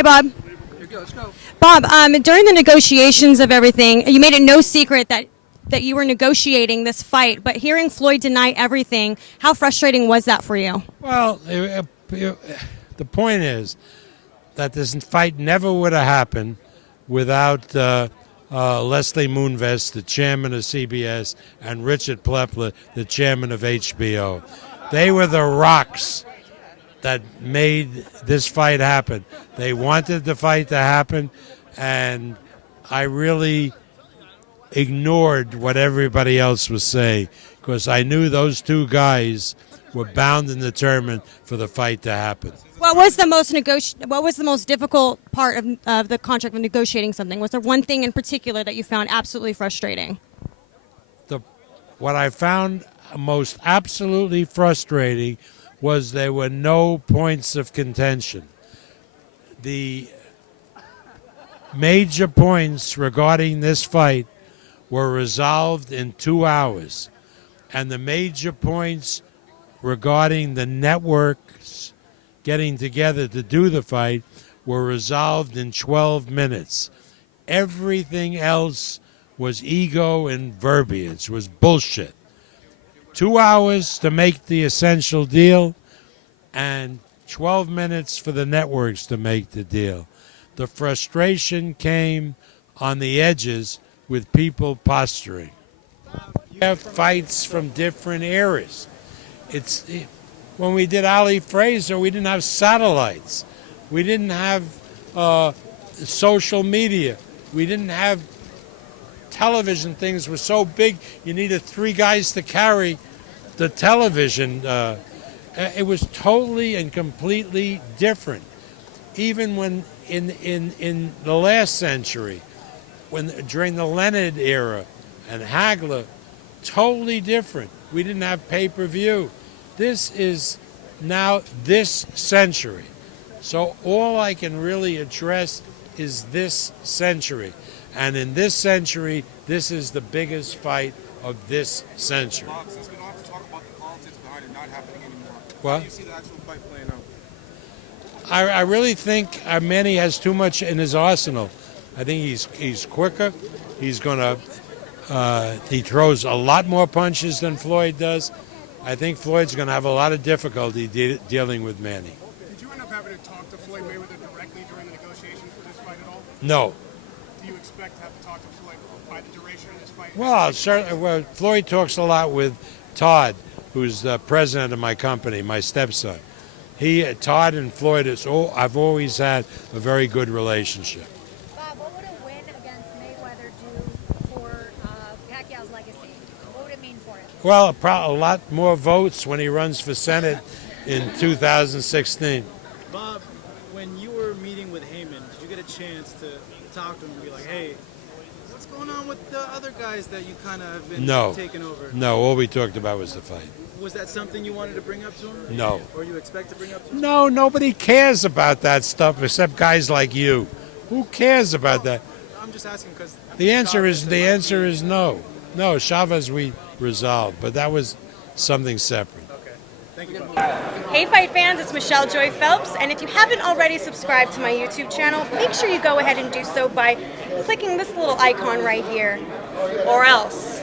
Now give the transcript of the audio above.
Hi, Bob. Here we go, let's go. Bob, during the negotiations of everything, you made it no secret that you were negotiating this fight, but hearing Floyd deny everything, how frustrating was that for you? Well, the point is that this fight never would have happened without Leslie Moonves, the chairman of CBS, and Richard Plepler, the chairman of HBO. They were the rocks that made this fight happen. They wanted the fight to happen, and I really ignored what everybody else was saying because I knew those two guys were bound and determined for the fight to happen. What was the most difficult part of the contract of negotiating something? Was there one thing in particular that you found absolutely frustrating? What I found most absolutely frustrating was there were no points of contention. The major points regarding this fight were resolved in 2 hours, and the major points regarding the networks getting together to do the fight were resolved in 12 minutes. Everything else was ego and verbiage, was bullshit. 2 hours to make the essential deal and 12 minutes for the networks to make the deal. The frustration came on the edges with people posturing. You have fights from different eras. When we did Ali Frazier, we didn't have satellites. We didn't have social media. We didn't have television. Things were so big, you needed 3 guys to carry the television. It was totally and completely different. Even when in the last century, during the Leonard era and Hagler, totally different. We didn't have pay-per-view. This is now this century. So all I can really address is this century. And in this century, this is the biggest fight of this century. Bob, since we don't have to talk about the politics behind it not happening anymore, What? how do you see the actual fight playing out? I really think Manny has too much in his arsenal. I think he's quicker. He's he throws a lot more punches than Floyd does. I think Floyd's going to have a lot of difficulty dealing with Manny. Did you end up having to talk to Floyd Mayweather directly during the negotiations for this fight at all? No. Do you expect to have to talk to Floyd by the duration of this fight? Well, certainly. Well, Floyd talks a lot with Todd, who's the president of my company, my stepson. Todd and Floyd, I've always had a very good relationship. Bob, what would a win against Mayweather do for Pacquiao's legacy? What would it mean for him? Well, a lot more votes when he runs for Senate in 2016. Bob, when you were meeting with Heyman, did you get a chance to talk to him and be like, hey, what's going on with the other guys that you kind of have been taking over? No, all we talked about was the fight. Was that something you wanted to bring up to him? No. Or you expect to bring up to him? No, nobody cares about that stuff except guys like you. Who cares about that? I'm just asking because The answer is no. No, Chavez we resolved, but that was something separate. Okay. Thank you, Bob. Hey Fight fans, it's Michelle Joy Phelps, and if you haven't already subscribed to my YouTube channel, make sure you go ahead and do so by clicking this little icon right here, or else